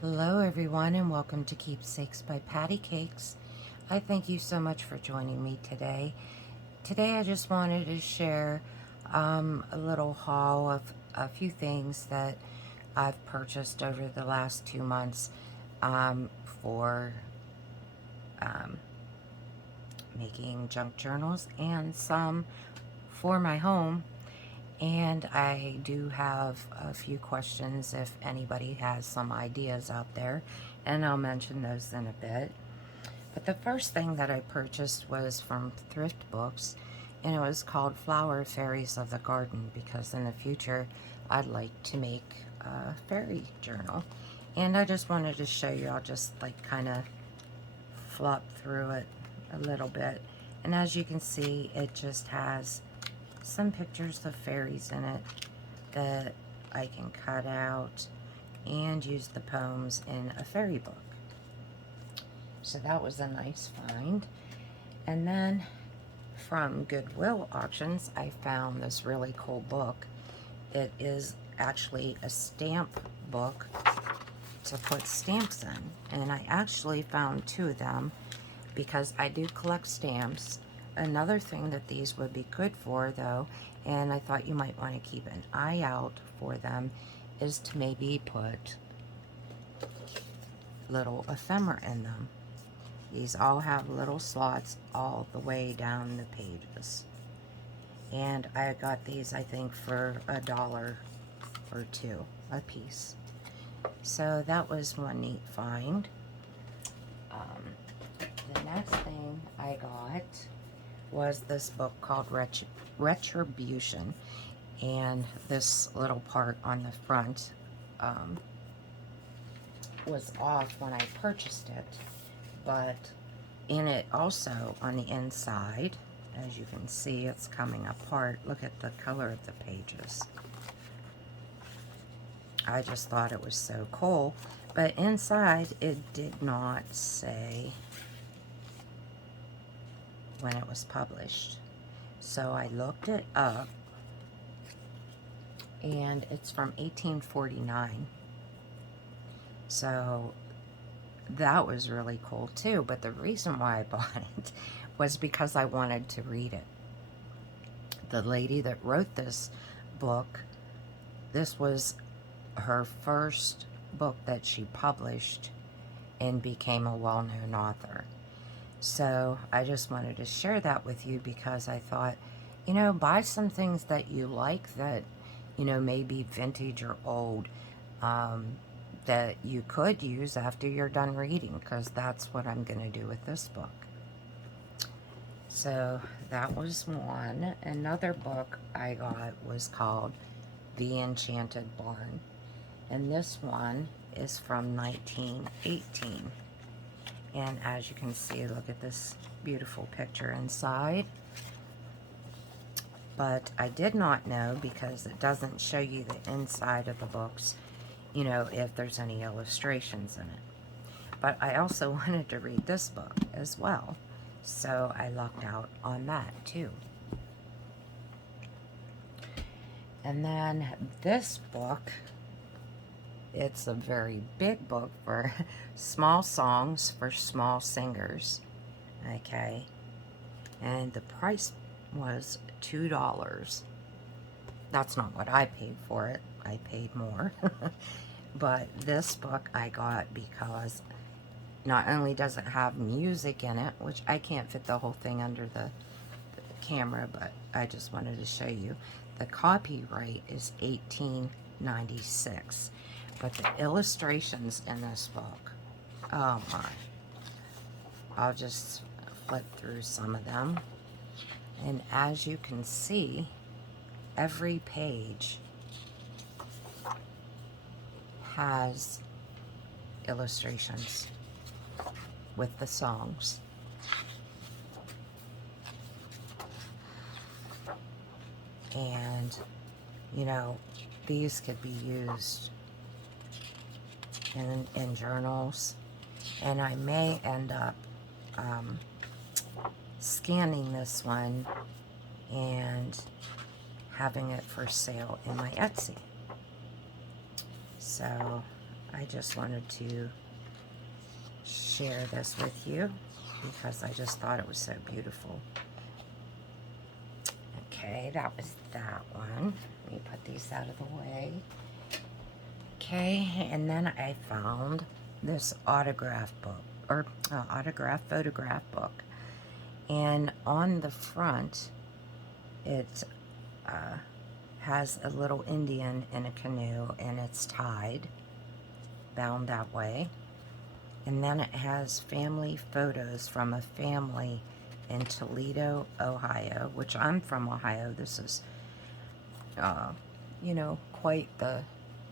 Hello, everyone, and welcome to Keepsakes by Patty Cakes. I thank you so much for joining me today. Today, I just wanted to share a little haul of a few things that I've purchased over the last 2 months for um, making junk journals and some for my home. And I do have a few questions if anybody has some ideas out there, and I'll mention those in a bit. But the first thing that I purchased was from Thrift Books, and it was called Flower Fairies of the Garden, because in the future I'd like to make a fairy journal. And I just wanted to show you, I'll just like kind of flop through it a little bit. And as you can see, it just has some pictures of fairies in it that I can cut out and use the poems in a fairy book. So that was a nice find. And then from Goodwill Auctions, I found this really cool book. It is actually a stamp book to put stamps in. And I actually found two of them because I do collect stamps. Another thing that these would be good for, though, and I thought you might want to keep an eye out for them, is to maybe put little ephemera in them. These all have little slots all the way down the pages. And I got these, I think, for $1 or $2 a piece. So that was one neat find. The next thing I got was this book called Retribution. And this little part on the front was off when I purchased it. But in it also, on the inside, as you can see, it's coming apart. Look at the color of the pages. I just thought it was so cool. But inside, it did not say when it was published. So I looked it up, and it's from 1849. So that was really cool too. But the reason why I bought it was because I wanted to read it. The lady that wrote this book, this was her first book that she published and became a well-known author. So I just wanted to share that with you because I thought, you know, buy some things that you like that, you know, may be vintage or old, that you could use after you're done reading, because that's what I'm going to do with this book. So that was one. Another book I got was called The Enchanted Barn. And this one is from 1918. And as you can see, look at this beautiful picture inside. But I did not know, because it doesn't show you the inside of the books, you know, if there's any illustrations in it. But I also wanted to read this book as well. So I lucked out on that too. And then this book, it's a very big book for small songs for small singers. Okay. And the price was $2. That's not what I paid for it. I paid more. But this book I got because not only does it have music in it, which I can't fit the whole thing under the camera, but I just wanted to show you. The copyright is 1896. But the illustrations in this book, oh my. I'll just flip through some of them. And as you can see, every page has illustrations with the songs. And, you know, these could be used in journals. And I may end up scanning this one and having it for sale in my Etsy. So I just wanted to share this with you because I just thought it was so beautiful. Okay, that was that one. Let me put these out of the way. Okay, and then I found this autograph book, or autograph photograph book. And on the front, it has a little Indian in a canoe, and it's tied, bound that way. And then it has family photos from a family in Toledo, Ohio, which I'm from Ohio. This is, you know, quite the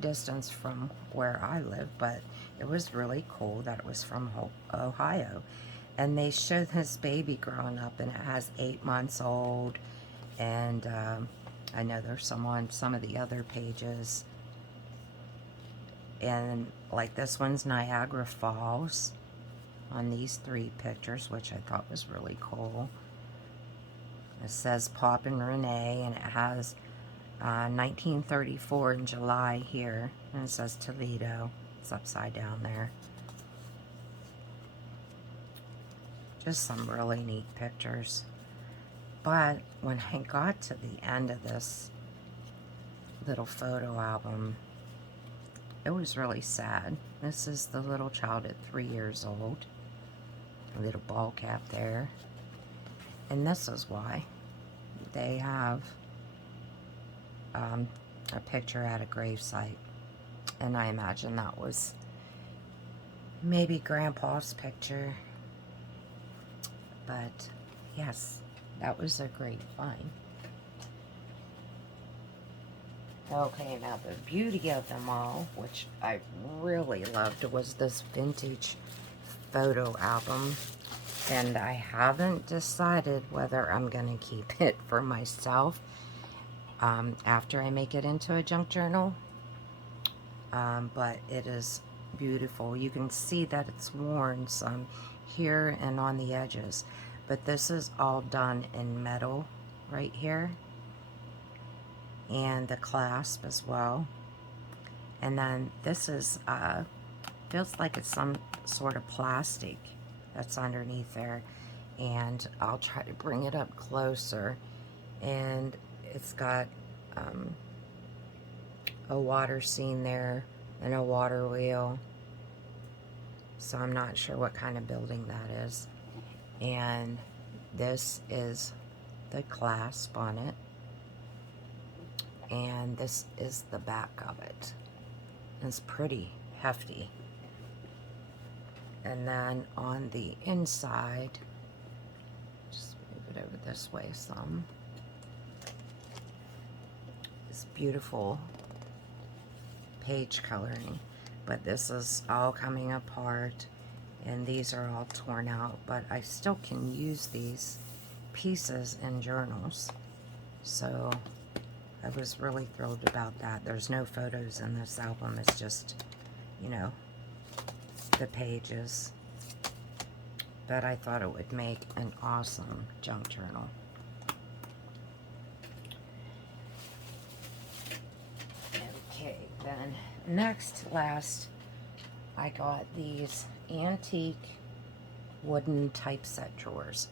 distance from where I live, but it was really cool that it was from Ohio. And they show this baby growing up, and it has 8 months old. And I know there's some on some of the other pages. And like this one's Niagara Falls on these 3 pictures, which I thought was really cool. It says Pop and Renee, and it has 1934 in July here, and it says Toledo. It's upside down there. Just some really neat pictures. But when I got to the end of this little photo album, it was really sad. This is the little child at 3 years old. A little ball cap there. And this is why. They have a picture at a gravesite. And I imagine that was maybe Grandpa's picture. But yes, that was a great find. Okay, now the beauty of them all, which I really loved, was this vintage photo album. And I haven't decided whether I'm going to keep it for myself after I make it into a junk journal. But it is beautiful. You can see that it's worn some here and on the edges. But this is all done in metal right here. And the clasp as well. And then this is, feels like it's some sort of plastic that's underneath there. And I'll try to bring it up closer. And it's got a water scene there and a water wheel. So I'm not sure what kind of building that is. And this is the clasp on it. And this is the back of it. It's pretty hefty. And then on the inside, just move it over this way some. This beautiful page coloring. But this is all coming apart. And these are all torn out. But I still can use these pieces in journals. So I was really thrilled about that. There's no photos in this album. It's just, you know, the pages. But I thought it would make an awesome junk journal. Okay, then last, I got these antique wooden typeset drawers.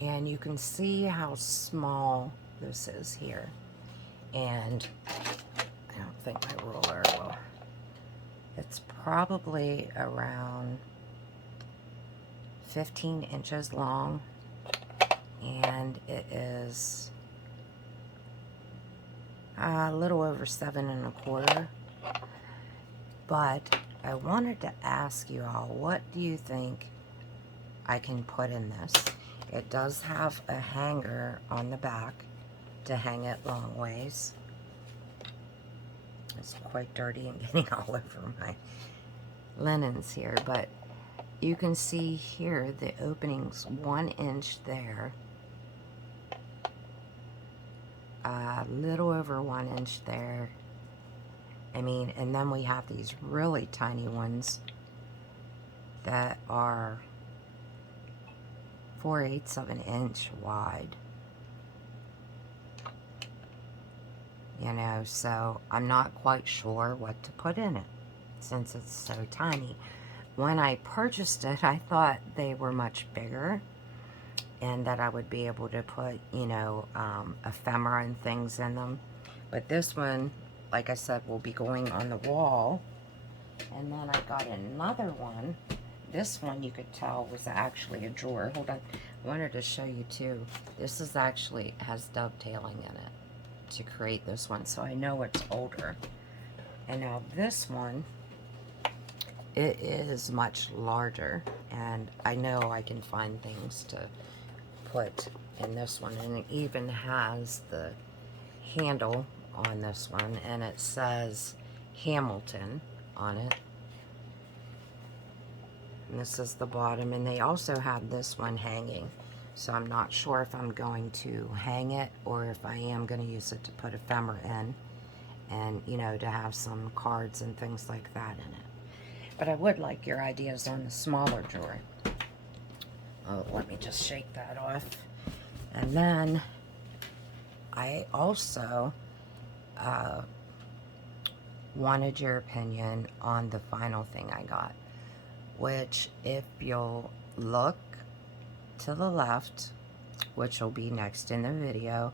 And you can see how small this is here. And I don't think my ruler will. It's probably around 15 inches long. And it is a little over 7 1/4. But I wanted to ask you all, what do you think I can put in this? It does have a hanger on the back to hang it long ways. It's quite dirty and getting all over my linens here, but you can see here the opening's 1 inch there, a little over 1 inch there. I mean, and then we have these really tiny ones that are 4/8 of an inch wide. You know, so I'm not quite sure what to put in it. since it's so tiny. When I purchased it, I thought they were much bigger and that I would be able to put, you know, ephemera and things in them. But this one, like I said, will be going on the wall. And then I got another one. This one you could tell was actually a drawer. Hold on. I wanted to show you too. This is actually has dovetailing in it to create this one. So I know it's older. And now this one, it is much larger. And I know I can find things to put in this one. And it even has the handle on this one. And it says Hamilton on it. And this is the bottom, and they also have this one hanging. So I'm not sure if I'm going to hang it or if I am going to use it to put ephemera in and, you know, to have some cards and things like that in it. But I would like your ideas on the smaller drawer. Oh, let me just shake that off. And then I also wanted your opinion on the final thing I got, which, if you'll look to the left, which will be next in the video,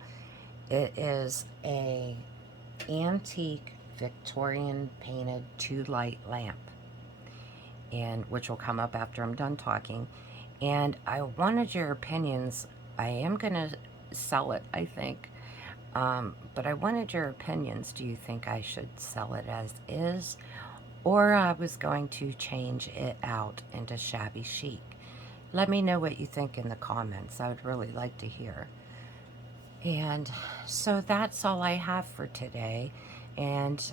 it is a antique Victorian painted 2-light lamp, and which will come up after I'm done talking. And I wanted your opinions. I am gonna sell it, I think, but I wanted your opinions. Do you think I should sell it as is, or I was going to change it out into shabby chic? Let me know what you think in the comments. I would really like to hear. And so that's all I have for today. And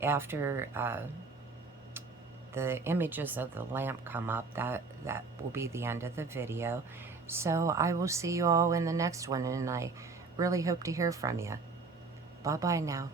after the images of the lamp come up, that will be the end of the video. So I will see you all in the next one, and I really hope to hear from you. Bye-bye now.